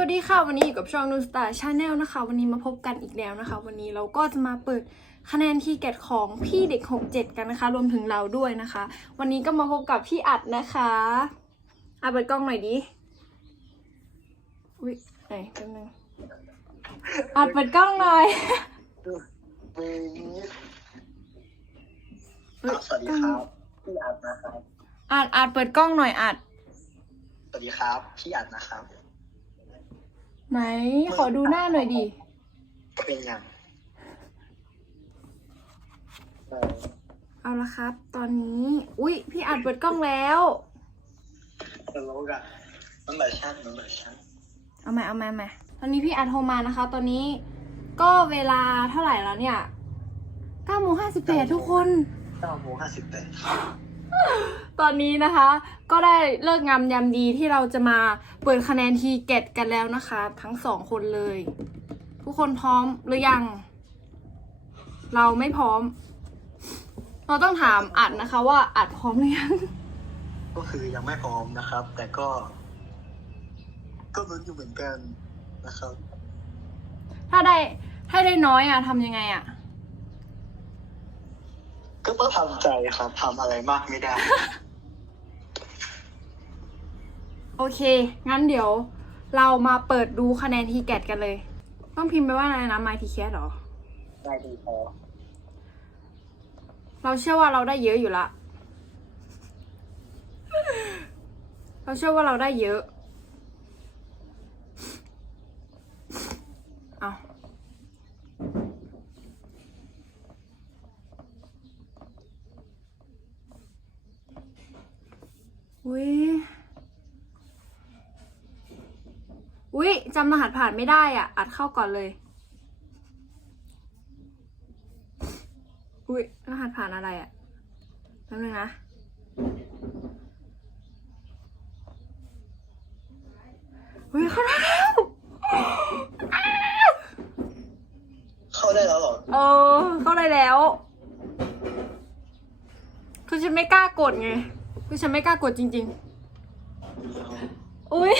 วัสดีค่ะ วันนี้อยู่กับช่องนูสตาร์ชาแนลนะคะ วันนี้มาพบกันอีกแล้วนะคะ วันนี้เราก็จะมาเปิดคะแนนทีเกตของพี่เด็ก 67 กันนะคะ รวมถึงเราด้วยนะคะ วันนี้ก็มาพบกับพี่อัดนะคะอะเปิดกล้องหน่อยดิอุ้ยไหนแป๊บนึงอัดเปิดกล้องหน่อยสวัสดีครับพี่อัดนะครับอัดอัดเปิดกล้องหน่อยอัดสวัสดีครับพี่อัดนะครับ ไหนขอดูหน้าหน่อยดิ เป็นยังเออเอาละครับ ตอนนี้ อุ้ยพี่อัดเปิดกล้องแล้ว ตลกอะมันแบบช่างมันแบบช่างเอาใหม่เอาใหม่เอาใหม่ตอนนี้พี่อัดโทรมานะคะ ตอนนี้ก็เวลาเท่าไหร่แล้วเนี่ย9โมง58ทุกคน เก้าโมงห้าสิบแปด ตอนนี้นะคะ ก็ได้เลิกงามยามดีที่เราจะมาเปิดคะแนนทีเกตกันแล้วนะคะ ทั้งสองคนเลย ทุกคนพร้อมหรือยัง เราไม่พร้อม เราต้องถามอัดนะคะว่าอัดพร้อมหรือยังก็คือยังไม่พร้อมนะครับ แต่ก็ ก็ลุ้นอยู่เหมือนกันนะครับ ถ้าได้ถ้าได้น้อยอะทำยังไงอะ ก็ต้องทำใจครับทำอะไรมากไม่ได้ โอเค งั้นเดี๋ยวเรามาเปิดดูคะแนนทีแกตกันเลย ต้องพิมพ์ไปว่าอะไรนะ My t c a t หรอ ได้ดีพอเราเชื่อว่าเราได้เยอะอยู่ละ เราเชื่อว่าเราได้เยอะ อุ้ยอุ้ยจำรหัสผ่านไม่ได้อะ อัดเข้าก่อนเลย อุ้ยรหัสผ่านอะไรอะแป๊บนึงนะอุ้ยเข้าได้แล้วเข้าได้แล้วเหรอ เออ เข้าได้แล้ว คือฉันไม่กล้ากดไง คือฉันไม่กล้ากดจริง ๆ อุ้ย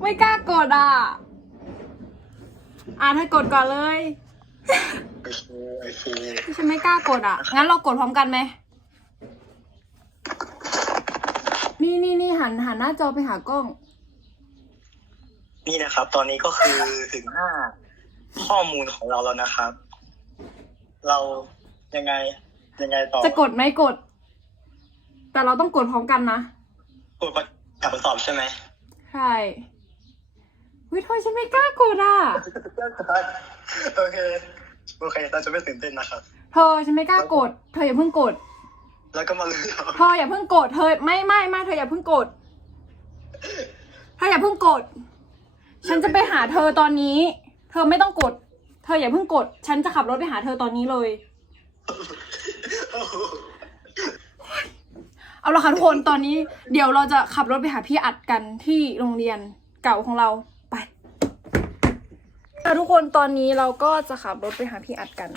ไม่กล้ากดอะ อ่านให้กดก่อนเลยโอเคโอเคคือฉันไม่กล้ากดอะ งั้นเรากดพร้อมกันไหม นี่นี่นี่หันหันหน้าจอไปหากล้อง นี่นะครับ ตอนนี้ก็คือถึงหน้าข้อมูลของเราแล้วนะครับ เรายังไง ยังไงต่อจะกดไหมกด แต่เราต้องกดพร้อมกันนะ กดประกาศคำตอบใช่ไหมใช่วิทำไมฉันไม่กล้ากดอะ โอเค โอเค เราจะไม่ตื่นเต้นนะครับ เธอฉันไม่กล้ากด เธออย่าเพิ่งกด แล้วก็มาลุ้นเอาเธออย่าเพิ่งกด เธอไม่ไม่ไม่เธออย่าเพิ่งกด เธออย่าเพิ่งกด ฉันจะไปหาเธอตอนนี้ เธอไม่ต้องกด เธออย่าเพิ่งกด ฉันจะขับรถไปหาเธอตอนนี้เลย เอาละค่ะทุกคนตอนนี้เดี๋ยวเราจะขับรถไปหาพี่อัดกันที่โรงเรียนเก่าของเราไปค่ะทุกคนตอนนี้เราก็จะขับรถไปหาพี่อัดกัน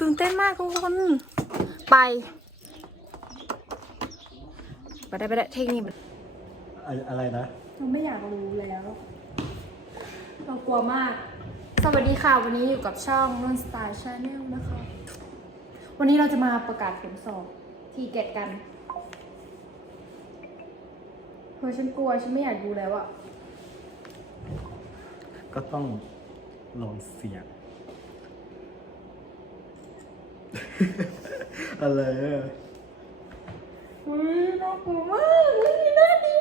ตื่นเต้นมากทุกคน ไปไปได้ไปได้เทคนิคอะไรนะเราไม่อยากรู้แล้ว เรากลัวมาก สวัสดีค่ะ วันนี้อยู่กับช่องนุ่นสไตล์ชาแนลนะคะ วันนี้เราจะมาประกาศผลสอบทีเกตกันเฮ้ยฉันกลัวฉันไม่อยากดูแล้วอะก็ต้องลองเสียง อะไรอะเฮ้ยน่ากลัวมากเฮ้ยน่าดี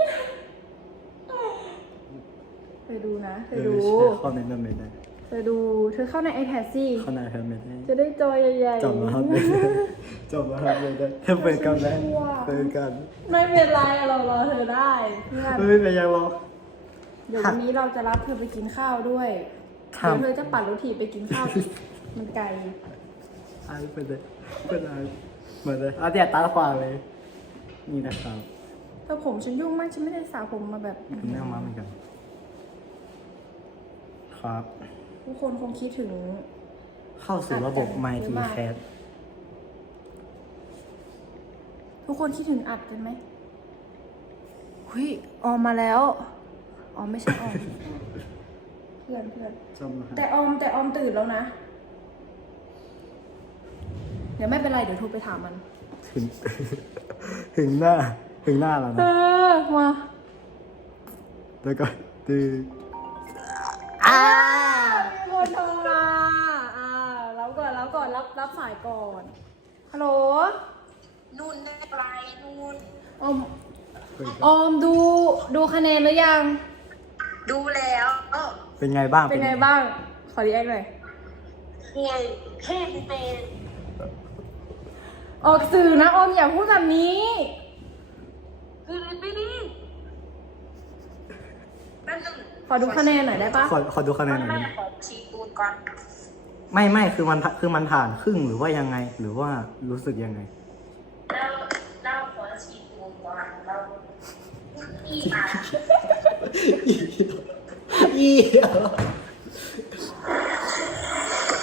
เธอดูนะเธเอออดูใช่เข้าในนั้นไม่ได้ เธอดูเธอเข้าใน iPad สิ เข้าในทำไม่ได้จะได้จอใหญ่ๆจบมาทำไม่ได้จบมาทำไม่ได้เธอเป็นกันไหมฉันกลัวเป็นกัน ไม่เป็นไรเรารอเธอได้เพื่อนเฮ้ยเป็นยังหรอเดี๋ยววันนี้เราจะรับเธอไปกินข้าวด้วยทำเดี๋ยวเธอจะปั่นรถถีบไปกินข้าวมันไกลไอ้เป็นเลยเป็นอะไรเหมือนเลยอะเดี๋ยวตาขวาเลย นี่นะครับแต่ผมฉันยุ่งมากฉันไม่ได้สระผมมาแบบคุณแม่เอามาเหมือนกันครับ ทุกคนคงคิดถึง เข้าสู่ระบบ My T Cat ทุกคนคิดถึงอัดกันไหมเฮ้ยออมมาแล้ว ออมไม่ใช่ออม เพื่อนเพื่อนชอบนะคแต่รับออมแต่ออมตื่นแล้วนะ เดี๋ยวไม่เป็นไร เดี๋ยวโทรไปถามมัน ถึง ถึงหน้า ถึงหน้าแล้วเอนะ อ มา แล้วก็ตื่นอ่ามีคนโทรมาอ่ารับ ก่อนรับก่อนรับรับสายก่อนฮัลโหลนุ่นได้ไรนุ่นออมออมดูดูคะแนนหรือยัง ดูแล้วเออเป็นไงบ้างเป็นไงบ้าง ขอรีแอคหน่อยเฮียแค่เป็นออกสื่อนะออมอย่าพูดแบบนี้คือไม่ดีแป๊บนึงขอดูคะแนนหน่อยได้ปะขอขอดูคะแนนหน่อยแม่ได้ไหมขอชี้ตูนก่อน ไม่ไม่คือมันคือมันผ่านครึ่งหรือว่ายังไง หรือว่ารู้สึกยังไง เราเราขอชี้ตูนก่อนเราอีอะ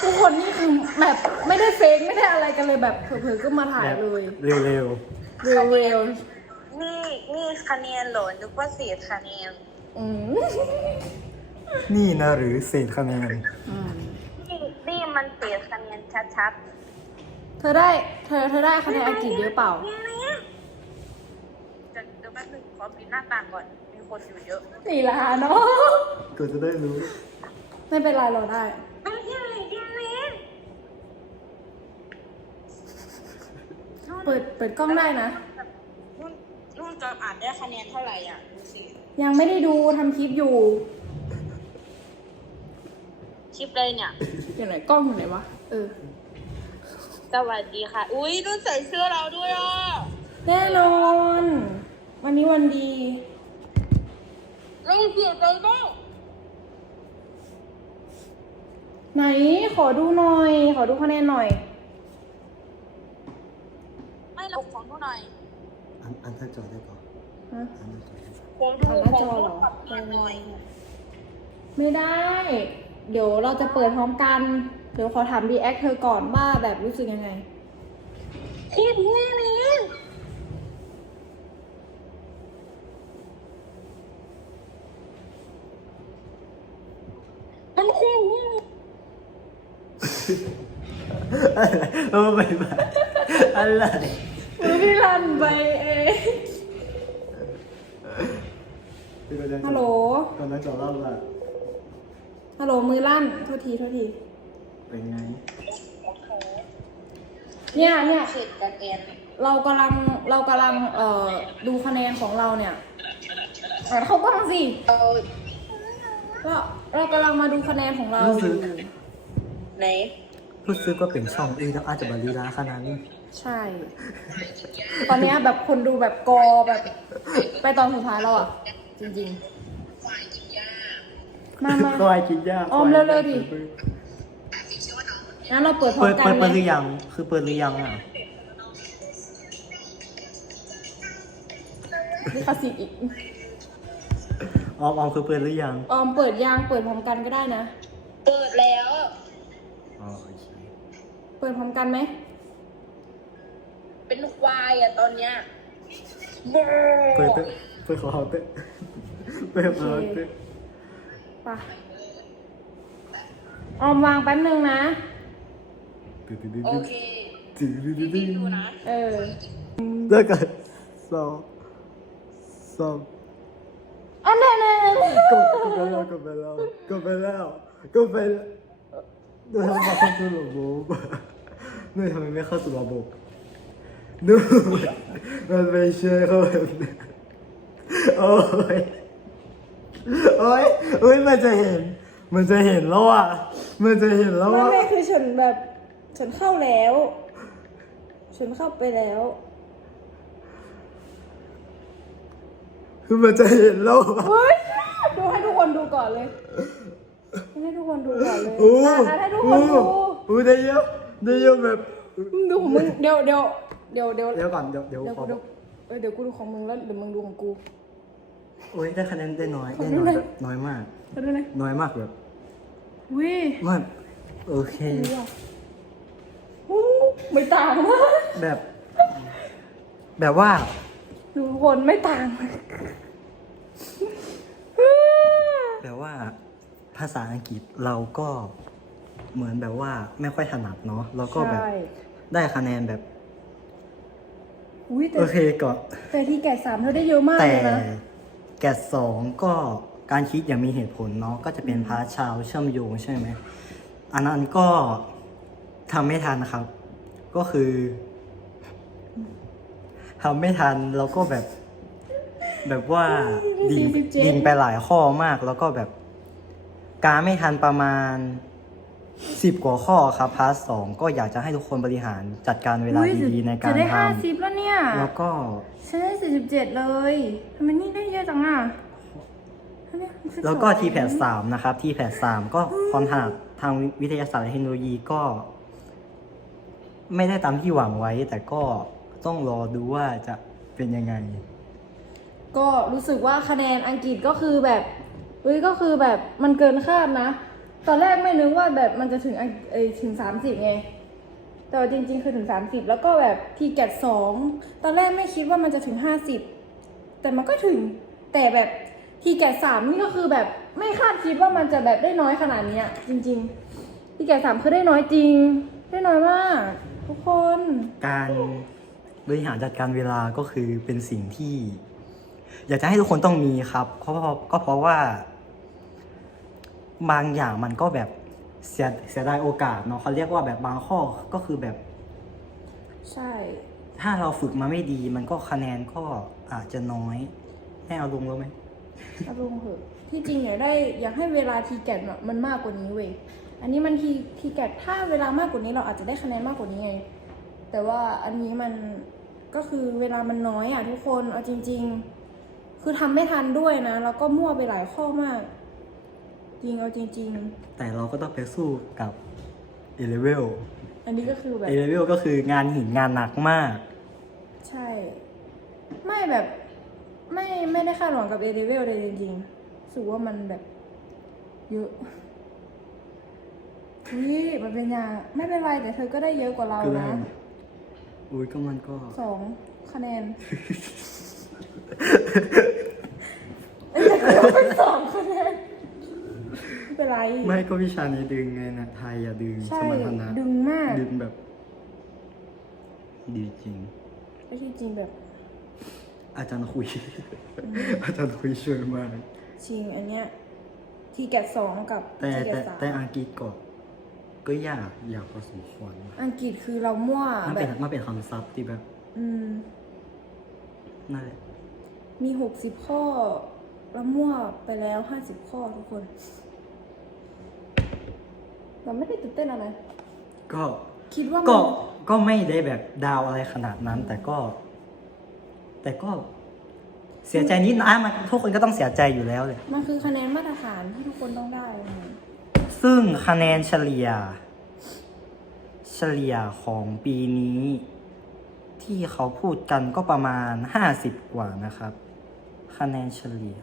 ทุกคนนี่คือแบบไม่ได้เฟกไม่ได้อะไรกันเลยแบบเผลอๆก็มาถ่ายเลยเร็วเร็วเร็วนี่นี่คะแนนเหรอนึกว่าเศษคะแนนอืม ๆนี่นะหรือเศษคะแนน อืม นี่นี่มันเศษคะแนนชัดเธอได้ เธอ เธอได้คะแนนอังกฤษเยอะเปล่าๆเนี่ยจะเดี๋ยวแป๊บนึงขอปิดหน้าต่างก่อน มีคนอยู่เยอะสี่ละเนาะ ก็จะได้รู้ไม่เป็นไรเราได้ไม่ใช่ยังไงเปิด เปิดกล้องได้นะ นุ่นนุ่นจะอ่านได้คะแนนเท่าไหร่อะดูสิยังไม่ได้ดูทำคลิปอยู่ คลิปเลยเนี่ย อยู่ไหนกล้องอยู่ไหนวะ เออ สวัสดีค่ะ อุ้ยนุ่นใส่เสื้อเราด้วยอะแน่นอน วันนี้วันดี เราเสียใจบ้างไหนขอดูหน่อย ขอดูคะแนนหน่อย ไม่เราของดูหน่อย อันอันถ้าจอได้ก่อนฮะอันถ้าจอได้ก่อนของดูอ่านหน้าของจอดูเหรอกับมาหน่อย ไม่ได้ เดี๋ยวเราจะเปิดพร้อมกัน เดี๋ยวขอถามดีแอคเธอก่อนว่าแบบรู้สึกยังไงคลิปนี้นี่มันคลิปนี้เออไม่ไม่อะไรมือพี่รันไปเองฮัลโหลตอนนั้นจอเล่าว่า ฮัลโหลมือลั่นโทษทีโทษที เป็นไง เนี่ยเนี่ยเข็ดกันเองเรากำลังเรากำลังเอ่อดูคะแนนของเราเนี่ยอ่านเข้ากล้องสิเออเราเรากำลังมาดูคะแนนของเรารู้สึกไหนรู้สึกว่าเป็นช่องอื่นแล้วอาจจะบริลาขนาดนี้ใช่ ตอนเนี้ยแบบคนดูแบบกอแบบ ไปตอนสุดท้ายแล้วอะ จริงๆ มามา ก็ไอกินยากออมเร็วๆดิ งั้นเราเปิดพร้อเปิมดกันเปิดไหมเปิดหรือยัง คือเปิดหรือยังอะ ลิขสิทธิ์อีก ออมออมคือเปิดหรือยังออมเปิดยางเปิดพร้อมกันก็ได้นะ เปิดแล้ว อ๋อโอเคเปิดพร้อมกันไหม เป็นควายอะตอนเนี้ยเปิดเตะเปิดขอเขาเตะเปิดขอเขาเตะไปออมวางแป๊บนึงนะตึ๊ดตึ๊ดตึ๊ดโอเคตึ๊ดตึ๊ดตึ๊ดตึ๊พี่ดดูนะ เออ แล้วก็สองสองอันนั้นน่ะก็ก็ไปแล้วก็ไปแล้วก็ไปแล้วก็ไปแล้วดูทำไมเข้าสู่ระบบดูทำไมไม่เข้าสู่ระบบดูมันไม่ใช่เขาแบบนั้นโอ้ย โอ้ยโอ้ยมันจะเห็น มันจะเห็นแล้วอะ มันจะเห็นแล้วไม่อะ ไม่คือฉันแบบฉันเข้าแล้วฉันเข้าไปแล้วคือมันจะเห็นแล้วอะเฮ้ยดูให้ทุกคนดูก่อนเลยให้ทุกคนดูก่อนเลยโอ้อะอะให้ทุกคโอ้นดูโอ้ได้เยอะได้เยอะแบบดูของมึงเดี๋ยวเดี๋ยวเดี๋ยวเดี๋ยวเดี๋ยวก่อน เดี๋ยวเดี๋ยวเดี๋ยวขอกูดูเออเดี๋ยวกูดูของมึงแล้วเดี๋ยวมึงดูของกู โอ้ยได้คะแนนได้น้อยขอได้ดูน้อยหน่อยแบบน้อยมากแล้วดูนะน้อยมากแบบวิมากโอเคอู้ไม่ต่างมากแบบ แบบว่า ดูคนไม่ต่างแบบว่า ภาษาอังกฤษเราก็เหมือนแบบว่าไม่ค่อยถนัดเนาะแล้วก็แบบใช่ได้คะแนนแบบ อุ้ยแต่โอเคก่อนแต่ที่แกะสามเธอได้เยอะมากแต่เลยนะ แกะสองก็การคิดอย่างมีเหตุผลเนาะก็จะเป็นพาร์ทชาวเชื่อมโยงใช่ไหมอันนั้นก็ทำไม่ทันนะครับ ก็คือทำไม่ทันแล้วก็แบบ แบบว่าดิง47 ดิงไปหลายข้อมาก แล้วก็แบบ การไม่ทันประมาณ สิบกว่าข้อครับพาร์ทสองก็อยากจะให้ทุกคนบริหารจัดการเวลาอุ๊ยดีๆในกาจะรได้ทห้าสิบแล้วเนี่ยำแล้วก็ฉันได้สี่สิบเจ็ดเลยทำไมนี่ได้เยอะจังอะทำไมมันสิบสองแล้วก็ทีแพดสามนะครับทีแพดสามก็ความถนัดทางวิทยาศาสตร์และเทคโนโลยีก็ ไม่ได้ตามที่หวังไว้ แต่ก็ต้องรอดูว่าจะเป็นยังไง ก็รู้สึกว่าคะแนนอังกฤษก็คือแบบเฮ้ยก็คือแบบมันเกินคาดนะ ตอนแรกไม่นึกว่าแบบมันจะถึงอังเอยถึงสามสิบไง แต่ว่าจริง ๆ คือถึงสามสิบแล้วก็แบบทีแกดสองตอนแรกไม่คิดว่ามันจะถึงห้าสิบแต่มันก็ถึงแต่แบบทีแกดสามนี่ก็คือแบบไม่คาดคิดว่ามันจะแบบได้น้อยขนาดเนี้ยจริง ๆ ทีแกดสามคือได้น้อยจริง ได้น้อยมากทุกคน การบริหารจัดการเวลาก็คือเป็นสิ่งที่ อยากจะให้ทุกคนต้องมีครับเพราะก็เพราะว่า บางอย่างมันก็แบบเสียเสียดายโอกาสเนาะเขาเรียกว่าแบบบางข้อก็คือแบบ ใช่ ถ้าเราฝึกมาไม่ดี มันก็คะแนนก็อาจจะน้อยให้เอาลงแล้วไหมเอาลงเถอะที่จริงอยากได้อยากให้เวลาทีแกดมันมากกว่านี้เว้ยอันนี้มันทีทีแกดถ้าเวลามากกว่านี้เราอาจจะได้คะแนนมากกว่านี้ไงแต่ว่าอันนี้มันก็คือเวลามันน้อยอะทุกคนเอาจริง ๆ คือทำไม่ทันด้วยนะแล้วก็มั่วไปหลายข้อมาก จริงเอาจริง แต่เราก็ต้องไปสู้กับเอเลเวลๆ อันนี้ก็คือแบบ เอเลเวลก็คืองานหินงานหนักมาก ใช่ ไม่แบบไม่ไม่ได้คาดหวังกับเอเดเวลเลยจริงๆรู้สึกว่ามันแบบ เยอะอุ้ยมันเป็นอย่างไม่เป็นไรแต่เธอก็ได้เยอะกว่าเราก็ได้นะ อุ้ยก็มันก็ สองคะแนนเอ้ยแต่ก็เป็นสองคะแนนไม่ เป็นไร ไม่ก็วิชานี้ดึงไงนะไทยอะดึงใช่สมรรถนะดึงมากดึงแบบ ดีจริง ไม่ใช่จริงแบบ อาจารย์คุย อาจารย์คุยช่วยมากจริงอันเนี้ยทีแกดสองกับแต่ทีแกแต่ดสามแต่อังกฤษก็ก็ยากยากพอสมควรอังกฤษคือเรามั่วมันแบเป็นบ มันเป็นคำศัพท์ที่แบบอืม นั่นแหละมีหกสิบข้อ แล้วมั่วไปแล้วห้าสิบข้อทุกคน เราไม่ได้ตื่นเต้นอะไร ก็คิดว่าก็มันก็ไม่ได้แบบดาวอะไรขนาดนั้น แต่ก็ แต่ก็ เสียใจนิดนะมันทุกคนก็ต้องเสียใจอยู่แล้วเลย มันคือคะแนนมาตรฐานที่ทุกคนต้องได้ไงซึ่งคะแนนเฉลี่ย เฉลี่ยของปีนี้ ที่เขาพูดกันก็ประมาณห้าสิบกว่านะครับ คะแนนเฉลี่ย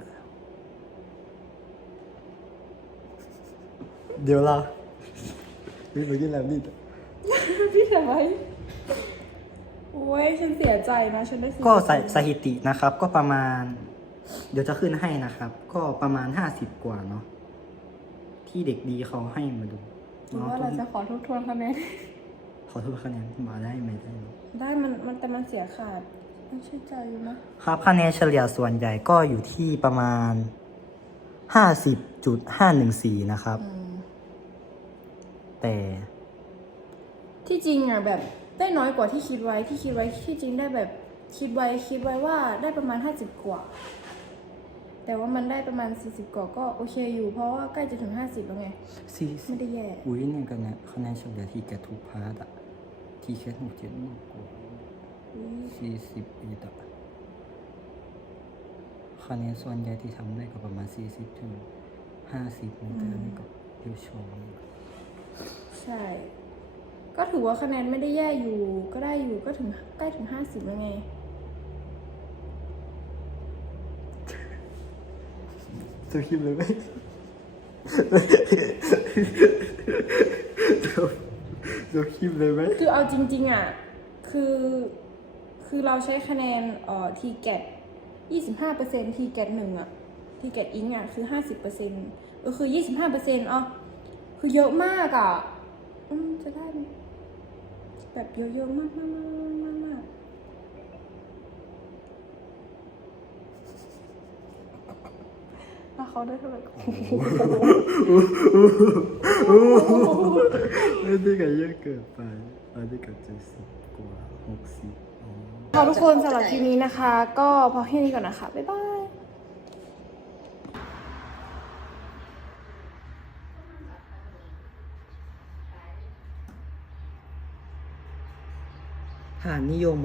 เดี๋ยวเราี่ไปกินแล้วนี่พี่ทำไมโอ้ยฉันเสียใจนะฉันได้40ก็สสถิตินะครับ ก็ประมาณ เดี๋ยวจะขึ้นให้นะครับ ก็ประมาณห้าสิบกว่าเนาะที่เด็กดีเขาให้มาดูหรือว่าเราจะขอทบทวนคะแนนขอโทษคะแนนมาได้ไหมได้ไหมได้มันมันแต่มันเสียขาดไม่ใช่วยใจอยู่นะครับคะแนนเฉลี่ยส่วนใหญ่ก็อยู่ที่ประมาณ50.514นะครับ แต่ที่จริงอะแบบได้น้อยกว่าที่คิดไว้ที่คิดไว้ที่จริงได้แบบคิดไว้คิดไว้ว่าได้ประมาณห้าสิบกว่า แต่ว่ามันได้ประมาณสี่สิบกว่าก็โอเคอยู่ เพราะว่าใกล้จะถึงห้าสิบแล้วไงซีไม่ได้แย่ อุ้ยเนี่ยกันนะคะแนนเฉลี่ยที่แกทุกพาร์ทอะที่แค่หกเจ็ดมากกว่าสี่สิบเอ็ดอะคะแนนส่วนใหญ่ที่ทำได้ก็ประมาณสี่สิบถึงห้าสิบนะแต่อันนี้ก็เดียวชม ใช่ ก็ถือว่าคะแนนไม่ได้แย่อยู่ ก็ได้อยู่ก็ถึงใกล้ถึงห้าสิบแล้วไง จะคลิปเลยไหมจะคลิปเลยไหมคือเอาจริง ๆ อะ คือ คือเราใช้คะแนนเอ่อทีแกยี่สิบห้าเปอร์เซ็นทีแกหนึ่งอะทีเกตอิงอะคือห้าสิบเปอร์เซ็นต์ก็คือยี่สิบห้าเปอร์เซ็นต์อ๋อ คือเยอะมากอะ อืมจะได้ แบบเยอะๆมากมากมากมากมากแล้วเขาได้เท่าไหร่อันนี้ก็เยอะเกินไปอันนี้ก็เจ็ดสิบกว่าหกสิบอ๋อค่ะทุกคนสำหรับคลิปนี้นะคะ ก็พอแค่นี้ก่อนนะคะ บ๊ายบาย ฐานนิยม